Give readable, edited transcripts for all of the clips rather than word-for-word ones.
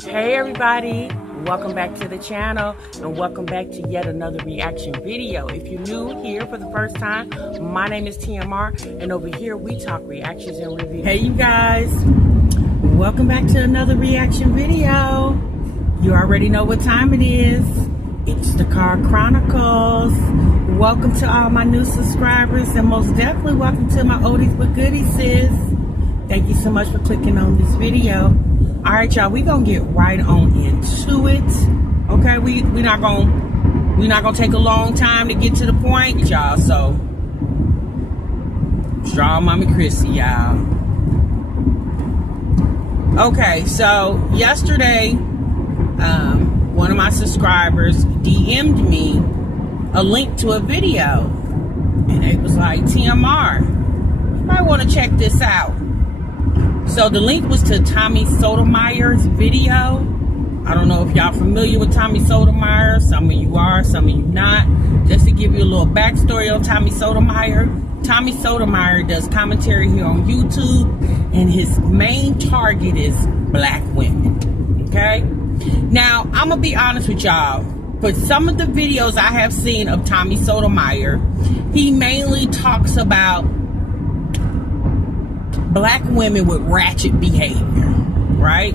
Hey everybody, welcome back to the channel and welcome back to yet another reaction video. If you're new here for the first time, my name is TMR and over here we talk reactions and reviews. Hey you guys, welcome back to another reaction video. You already know what time it is. It's the Car Chronicles. Welcome to all my new subscribers and most definitely welcome to my oldies but goodies sis. Thank you so much for clicking on this video. All right, y'all, we gonna get right on into it. Okay, we're not gonna take a long time to get to the point, y'all. So, Strong Mommy Chrissy, y'all. Okay, so yesterday, one of my subscribers DM'd me a link to a video, and it was like, TMR, you might want to check this out. So the link was to Tommy Sotomayor's video. I don't know if y'all familiar with Tommy Sotomayor. Some of you are, some of you not. Just to give you a little backstory on Tommy Sotomayor. Tommy Sotomayor does commentary here on YouTube, and his main target is black women. Okay? Now, I'm going to be honest with y'all. For some of the videos I have seen of Tommy Sotomayor, he mainly talks about black women with ratchet behavior, right?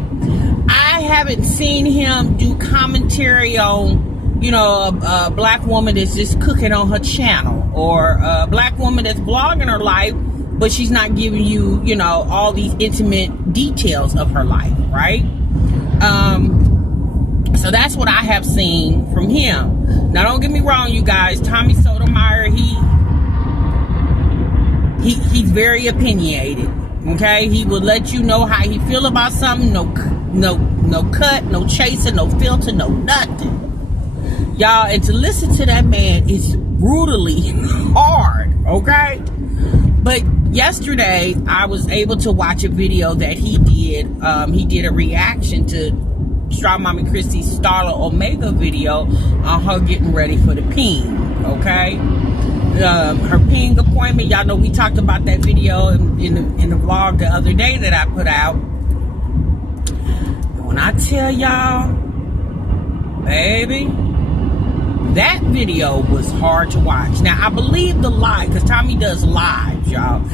I haven't seen him do commentary on, you know, a black woman that's just cooking on her channel, or a black woman that's blogging her life, but she's not giving you, you know, all these intimate details of her life, right? So that's what I have seen from him. Now, don't get me wrong, you guys. Tommy Sotomayor, he's very opinionated. Okay, he will let you know how he feel about something. No cut, no chaser, no filter, no nothing. Y'all, and to listen to that man is brutally hard. Okay, but yesterday I was able to watch a video that he did. He did a reaction to Strong Mommy Chrissy's Starla Omega video on her getting ready for the peen. Okay. Her peeing appointment, y'all know we talked about that video in the vlog the other day that I put out. When I tell y'all, baby, that video was hard to watch. Now, I believe the live, because Tommy does live, y'all,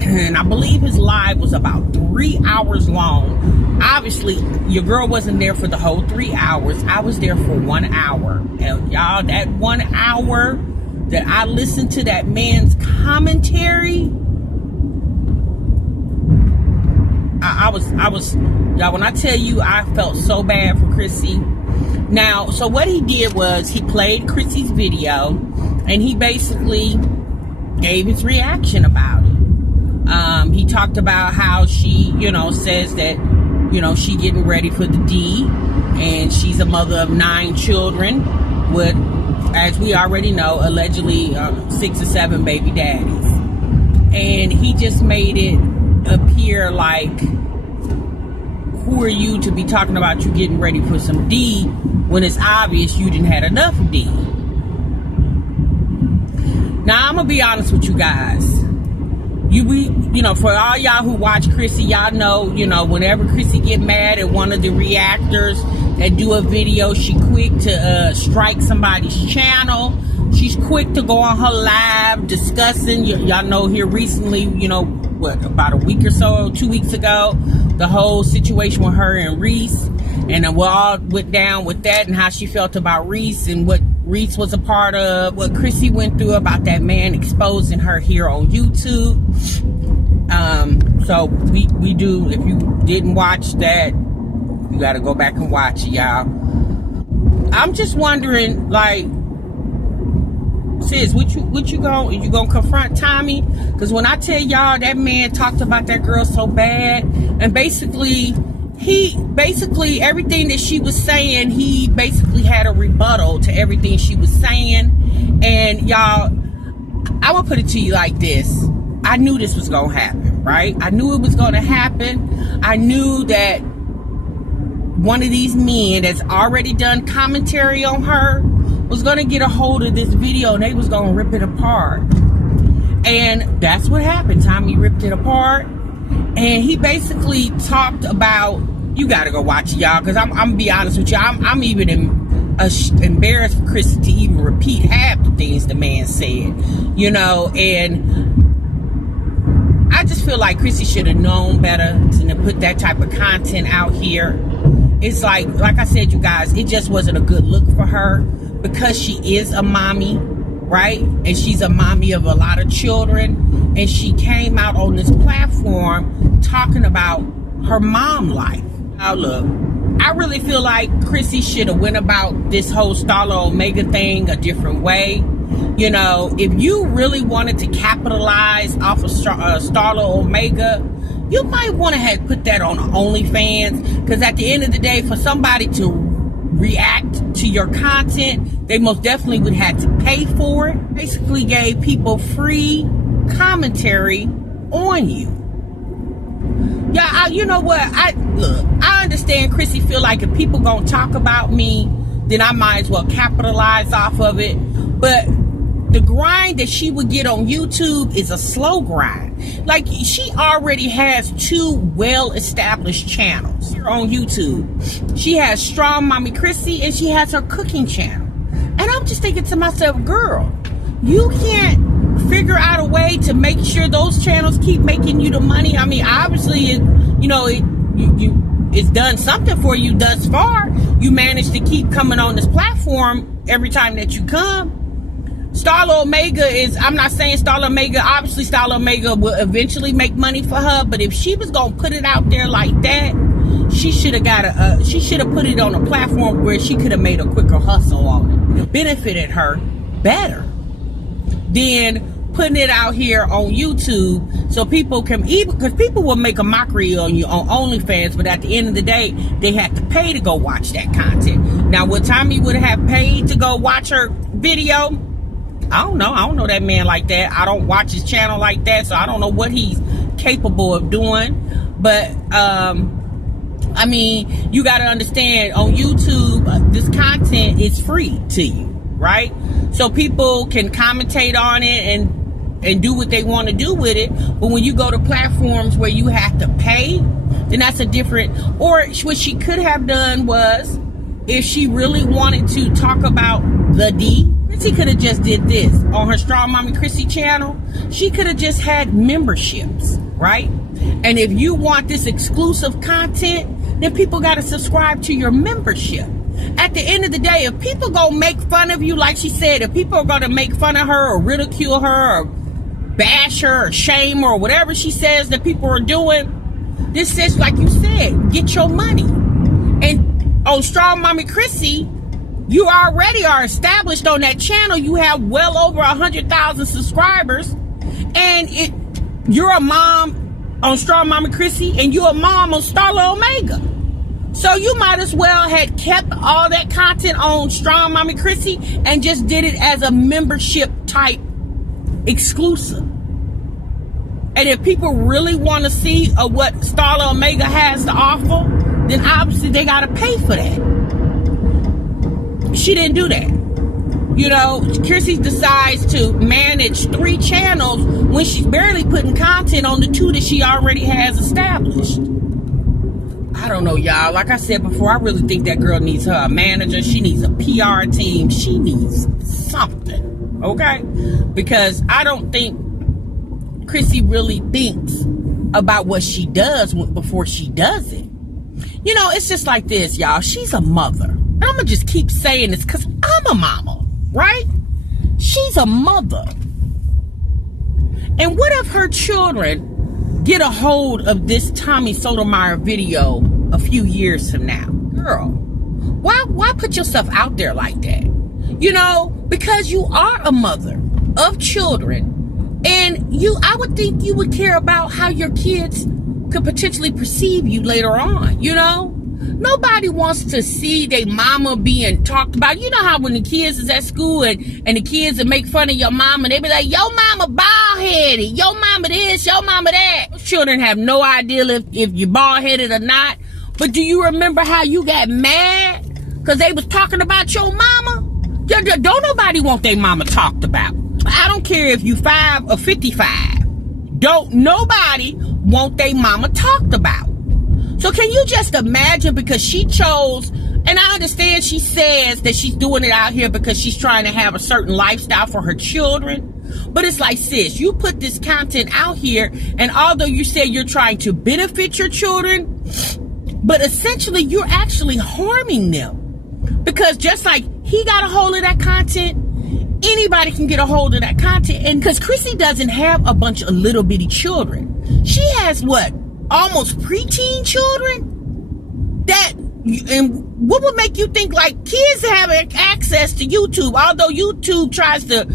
and I believe his live was about 3 hours long. Obviously, your girl wasn't there for the whole 3 hours. I was there for 1 hour. And y'all, that 1 hour that I listened to that man's commentary, y'all, when I tell you, I felt so bad for Chrissy. Now, so what he did was he played Chrissy's video and he basically gave his reaction about it. He talked about how she, you know, says that, you know, she getting ready for the D, and she's a mother of 9 children with, as we already know, allegedly 6 or 7 baby daddies. And he just made it appear like, who are you to be talking about you getting ready for some D when it's obvious you didn't have enough D? Now, I'm going to be honest with you guys. You know, for all y'all who watch Chrissy, y'all know, you know, whenever Chrissy get mad at one of the reactors that do a video, she quick to strike somebody's channel. She's quick to go on her live discussing. Y'all know here recently, you know, what, about a week or so, 2 weeks ago, the whole situation with her and Reese, and we all went down with that and how she felt about Reese and what Reese was a part of, what Chrissy went through about that man exposing her here on YouTube. So we do, if you didn't watch that, you got to go back and watch it, y'all. I'm just wondering, like, sis, what you gonna confront Tommy? Because when I tell y'all, that man talked about that girl so bad, and basically everything that she was saying, he basically had a rebuttal to everything she was saying. And y'all, I'm gonna put it to you like this. I knew this was gonna happen, right? I knew it was gonna happen. I knew that one of these men that's already done commentary on her was gonna get a hold of this video and they was gonna rip it apart. And that's what happened. Tommy ripped it apart, and he basically talked about, You gotta go watch it, y'all, because I'm gonna be honest with you, I'm even embarrassed for Chrissy to even repeat half the things the man said, you know. And I just feel like Chrissy should have known better to put that type of content out here. It's like I said, you guys, it just wasn't a good look for her, because she is a mommy, right? And she's a mommy of a lot of children, and she came out on this platform talking about her mom life. Now look, I really feel like Chrissy should have went about this whole Starla Omega thing a different way. You know, if you really wanted to capitalize off of Starla Omega, you might want to have put that on OnlyFans, because at the end of the day, for somebody to react to your content, they most definitely would have to pay for it. Basically gave people free commentary on you. Yeah, you know what? Look, I understand Chrissy feel like if people gonna talk about me, then I might as well capitalize off of it. But the grind that she would get on YouTube is a slow grind. Like, she already has 2 well-established channels here on YouTube. She has Strong Mommy CHRISSY, and she has her cooking channel. And I'm just thinking to myself, girl, you can't figure out a way to make sure those channels keep making you the money. I mean, obviously, it's done something for you thus far. You managed to keep coming on this platform every time that you come. Starla Omega is, I'm not saying Starla Omega, obviously Starla Omega will eventually make money for her, but if she was gonna put it out there like that, she should have put it on a platform where she could have made a quicker hustle on it. It benefited her better than putting it out here on YouTube, so people can, even because people will make a mockery on you on OnlyFans, but at the end of the day, they have to pay to go watch that content. Now, what Tommy would have paid to go watch her video, I don't know that man like that. I don't watch his channel like that, so I don't know what he's capable of doing. But I mean, you got to understand, on YouTube, this content is free to you, right? So people can commentate on it and do what they want to do with it. But when you go to platforms where you have to pay, then that's a different. Or what she could have done was, if she really wanted to talk about the D, she could have just did this on her Strong Mommy CHRISSY channel. She could have just had memberships, right? And if you want this exclusive content, then people got to subscribe to your membership. At the end of the day, if people gonna make fun of you, like she said, if people are gonna make fun of her or ridicule her or bash her or shame her or whatever she says that people are doing, this is, like you said, get your money. And on Strong Mommy CHRISSY, you already are established on that channel. You have well over 100,000 subscribers, and you're a mom on Strong Mommy CHRISSY, and you're a mom on Starla Omega. So you might as well had kept all that content on Strong Mommy CHRISSY and just did it as a membership type exclusive. And if people really want to see what Starla Omega has to offer, then obviously they got to pay for that. She didn't do that. You know, CHRISSY decides to manage 3 channels when she's barely putting content on the 2 that she already has established. I don't know, y'all. Like I said before, I really think that girl needs her a manager. She needs a PR team. She needs something, okay? Because I don't think CHRISSY really thinks about what she does before she does it. You know, it's just like this, y'all. She's a mother. And I'm going to just keep saying this because I'm a mama, right? She's a mother. And what if her children get a hold of this Tommy Sotomayor video a few years from now? Girl, why put yourself out there like that? You know, because you are a mother of children. And I would think you would care about how your kids could potentially perceive you later on, you know? Nobody wants to see their mama being talked about. You know how when the kids is at school and the kids that make fun of your mama, they be like, yo mama bald-headed, yo mama this, yo mama that. Those children have no idea if you're bald-headed or not. But do you remember how you got mad because they was talking about your mama? Don't nobody want their mama talked about. I don't care if you 5 or 55. Don't nobody want their mama talked about. So can you just imagine, because she chose, and I understand she says that she's doing it out here because she's trying to have a certain lifestyle for her children. But it's like, sis, you put this content out here, and although you say you're trying to benefit your children, but essentially you're actually harming them. Because just like he got a hold of that content, anybody can get a hold of that content. And because CHRISSY doesn't have a bunch of little bitty children. She has what? Almost preteen children? And what would make you think like kids have access to YouTube? Although YouTube tries to,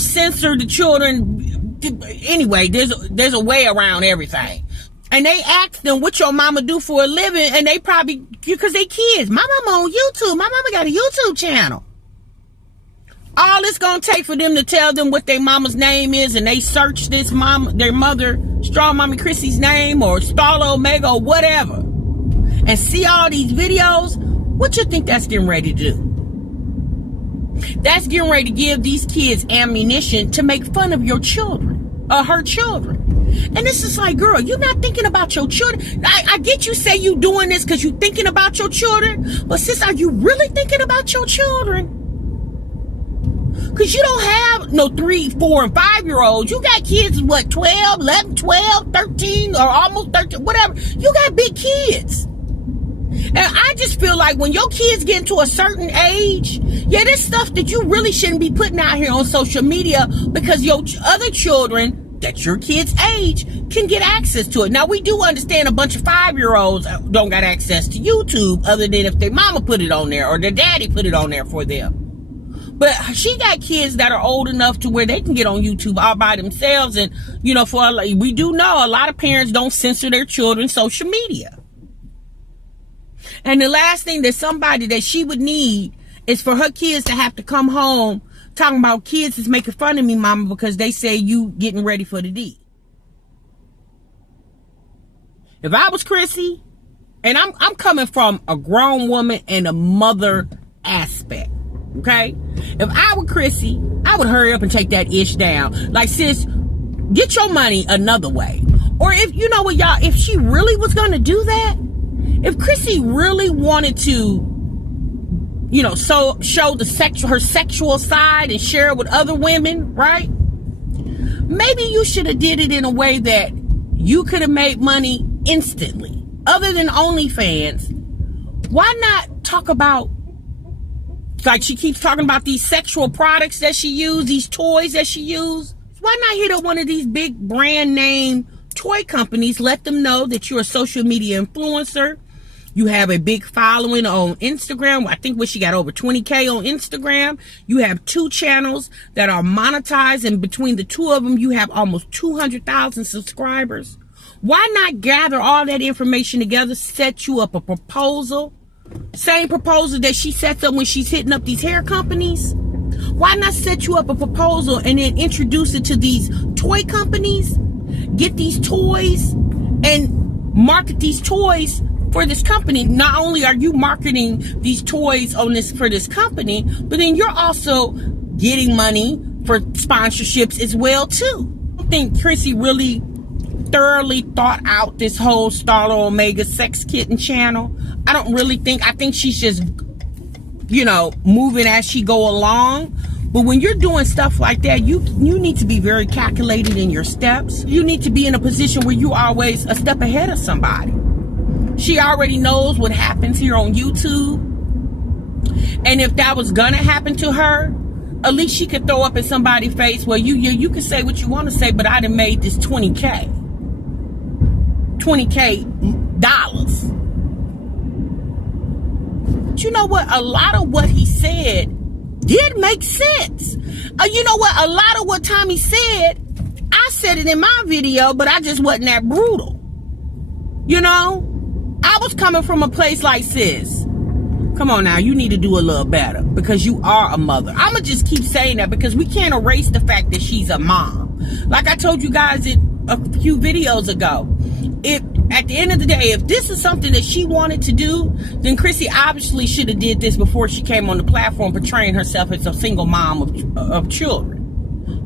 censor the children. Anyway, there's a way around everything. And they ask them what your mama do for a living, and they probably, because they kids. My mama on YouTube. My mama got a YouTube channel. All it's gonna take for them to tell them what their mama's name is, and they search their mother, Strong Mommy Chrissy's name, or Starla Omega, or whatever, and see all these videos. What you think that's getting ready to do? That's getting ready to give these kids ammunition to make fun of your children, or her children. And this is like, girl, you're not thinking about your children. I get you say you doing this because you're thinking about your children, but sis, are you really thinking about your children? Because you don't have no 3, 4, and 5-year-olds. You got kids, what, 12, 11, 12, 13, or almost 13, whatever. You got big kids. And I just feel like when your kids get into a certain age, there's stuff that you really shouldn't be putting out here on social media, because your other children that's your kid's age can get access to it. Now, we do understand a bunch of 5-year-olds don't got access to YouTube other than if their mama put it on there or their daddy put it on there for them. But she got kids that are old enough to where they can get on YouTube all by themselves. And, we do know a lot of parents don't censor their children's social media. And the last thing that somebody that she would need is for her kids to have to come home talking about kids is making fun of me, mama, because they say you getting ready for the D. If I was CHRISSY, and I'm coming from a grown woman and a mother aspect, okay? If I were CHRISSY, I would hurry up and take that ish down. Like, sis, get your money another way. Or if, you know what, y'all, if she really was going to do that, if CHRISSY really wanted to, show her sexual side and share it with other women, right? Maybe you should have did it in a way that you could have made money instantly. Other than OnlyFans, why not talk about, like she keeps talking about these sexual products that she used, these toys that she used. Why not hit up one of these big brand name toy companies, let them know that you're a social media influencer. You have a big following on Instagram. I think she got over 20K on Instagram. You have 2 channels that are monetized, and between the 2 of them, you have almost 200,000 subscribers. Why not gather all that information together, set you up a proposal? Same proposal that she sets up when she's hitting up these hair companies. Why not set you up a proposal and then introduce it to these toy companies? Get these toys and market these toys for this company. Not only are you marketing these toys for this company, but then you're also getting money for sponsorships as well too. I think CHRISSY really thoroughly thought out this whole Starla Omega sex kitten channel. I think she's just, moving as she go along. But when you're doing stuff like that, you need to be very calculated in your steps. You need to be in a position where you're always a step ahead of somebody. She already knows what happens here on YouTube. And if that was gonna happen to her, at least she could throw up in somebody's face, well, you can say what you want to say, but I done made this $20K dollars. But you know what? A lot of what he said did make sense. You know what? A lot of what Tommy said, I said it in my video, but I just wasn't that brutal. I was coming from a place like, sis, come on now, you need to do a little better because you are a mother. I'm going to just keep saying that because we can't erase the fact that she's a mom. Like I told you guys a few videos ago, at the end of the day, if this is something that she wanted to do, then CHRISSY obviously should have did this before she came on the platform portraying herself as a single mom of children.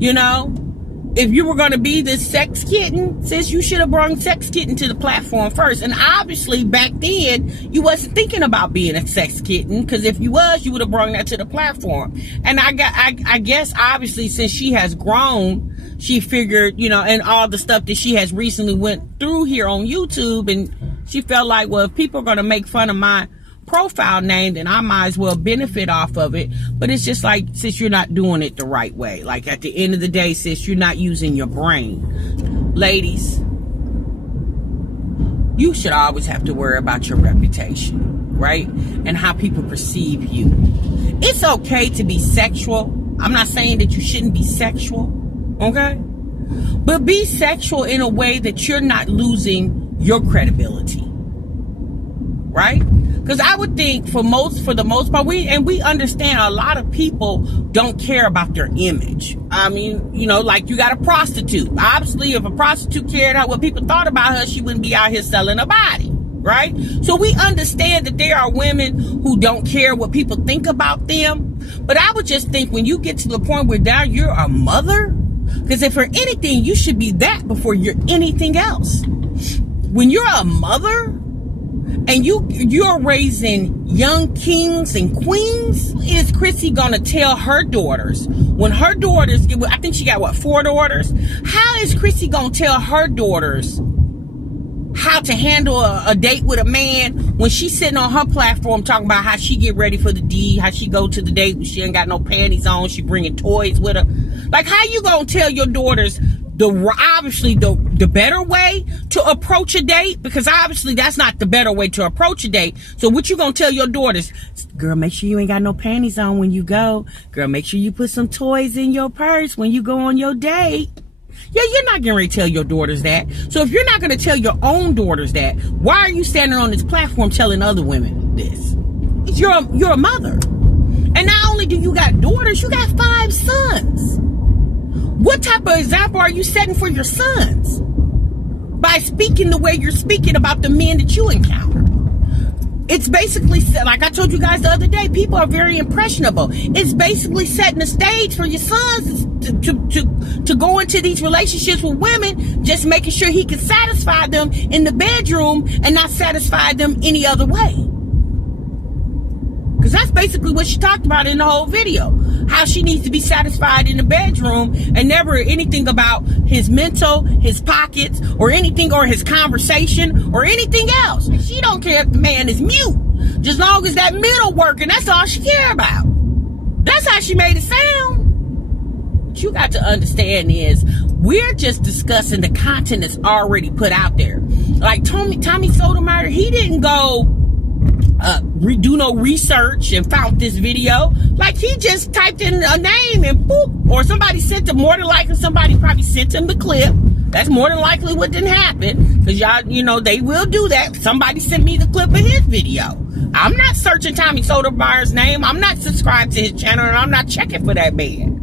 if you were going to be this sex kitten, sis, you should have brought sex kitten to the platform first. And obviously back then you wasn't thinking about being a sex kitten, because if you was, you would have brought that to the platform. And I guess obviously since she has grown, she figured, you know, and all the stuff that she has recently went through here on YouTube, and she felt like, well, if people are going to make fun of my profile name, then I might as well benefit off of it. But it's just like, sis, you're not doing it the right way. Like, at the end of the day, sis, you're not using your brain. Ladies, you should always have to worry about your reputation, right? And how people perceive you. It's okay to be sexual. I'm not saying that you shouldn't be sexual, okay? But be sexual in a way that you're not losing your credibility, right? Because I would think for the most part, we understand a lot of people don't care about their image. I mean, you know, like you got a prostitute. Obviously, if a prostitute cared about what people thought about her, she wouldn't be out here selling her body, right? So we understand that there are women who don't care what people think about them. But I would just think when you get to the point where now you're a mother, because if for anything, you should be that before you're anything else. When you're a mother, and you're raising young kings and queens, is Chrissy gonna tell her daughters, when her daughters get, I think she got what, 4 daughters? How is Chrissy gonna tell her daughters how to handle a date with a man when she's sitting on her platform talking about how she get ready for the D, how she go to the date when she ain't got no panties on, she bringing toys with her? Like, how you gonna tell your daughters obviously the better way to approach a date? Because obviously that's not the better way to approach a date. So what you gonna tell your daughters? Girl, make sure you ain't got no panties on when you go. Girl, make sure you put some toys in your purse when you go on your date. Yeah, you're not gonna tell your daughters that. So if you're not gonna tell your own daughters that, why are you standing on this platform telling other women this? You're a mother. And not only do you got daughters, you got 5 sons. What type of example are you setting for your sons by speaking the way you're speaking about the men that you encounter? It's basically, like I told you guys the other day, people are very impressionable. It's basically setting the stage for your sons to go into these relationships with women, just making sure he can satisfy them in the bedroom and not satisfy them any other way. Because that's basically what she talked about in the whole video. How she needs to be satisfied in the bedroom and never anything about his mental, his pockets, or anything, or his conversation, or anything else. She don't care if the man is mute. Just long as that middle working, that's all she care about. That's how she made it sound. What you got to understand is, we're just discussing the content that's already put out there. Like Tommy Sotomayor, he didn't go do no research and found this video. Like, he just typed in a name and boop, or somebody sent him, more than likely somebody probably sent him the clip. That's more than likely what didn't happen, because y'all, you know, they will do that. Somebody sent me the clip of his video. I'm not searching Tommy Sotomayor's name. I'm not subscribed to his channel, and I'm not checking for that man.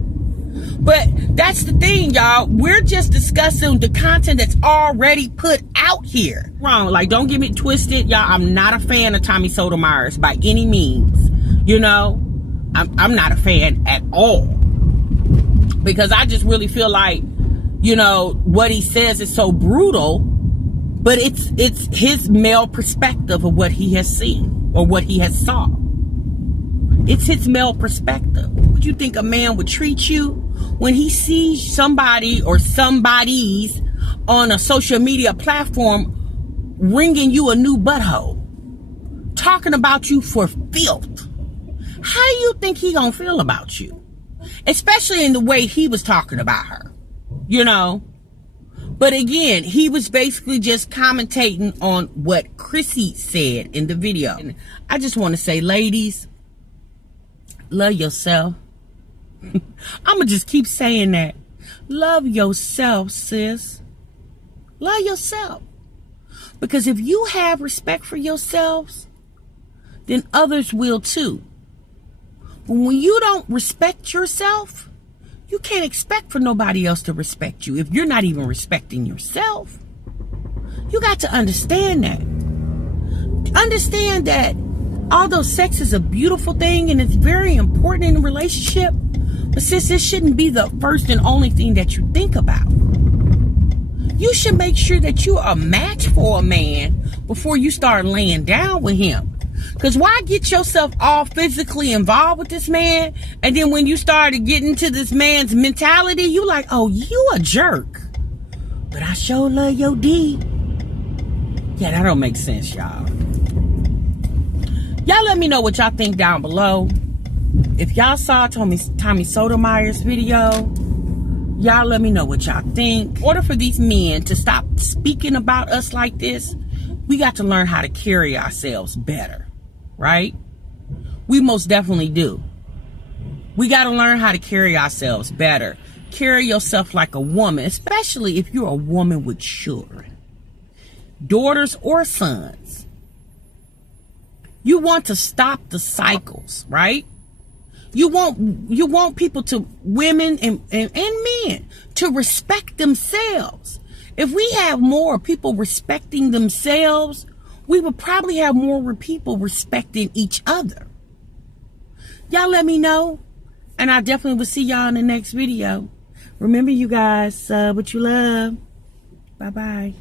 But that's the thing, y'all. We're just discussing the content that's already put out here. Wrong. Like, don't get me twisted, y'all. I'm not a fan of Tommy Sotomayor's by any means. You know, I'm not a fan at all. Because I just really feel like, you know, what he says is so brutal, but it's his male perspective of what he has seen or what he has saw. It's his male perspective. Would you think a man would treat you when he sees somebody or somebody's on a social media platform ringing you a new butthole, talking about you for filth? How do you think he gonna feel about you? Especially in the way he was talking about her, you know? But again, he was basically just commentating on what Chrissy said in the video. And I just want to say, ladies, love yourself. I'ma just keep saying that. Love yourself, sis. Love yourself. Because if you have respect for yourselves, then others will too. But when you don't respect yourself, you can't expect for nobody else to respect you if you're not even respecting yourself. You got to understand that. Understand that although sex is a beautiful thing and it's very important in a relationship, But sis, this shouldn't be the first and only thing that you think about. You should make sure that you are a match for a man before you start laying down with him. Because why get yourself all physically involved with this man, and then when you started getting to this man's mentality, you like, oh, you a jerk. But I sure love your D. Yeah, that don't make sense, y'all. Y'all let me know what y'all think down below. If y'all saw Tommy Sotomayor's video, y'all let me know what y'all think. In order for these men to stop speaking about us like this, we got to learn how to carry ourselves better, right? We most definitely do. We got to learn how to carry ourselves better. Carry yourself like a woman, especially if you're a woman with children, daughters or sons. You want to stop the cycles, right? You want people to, women and men, to respect themselves. If we have more people respecting themselves, we would probably have more people respecting each other. Y'all let me know, and I definitely will see y'all in the next video. Remember, you guys, what you love. Bye-bye.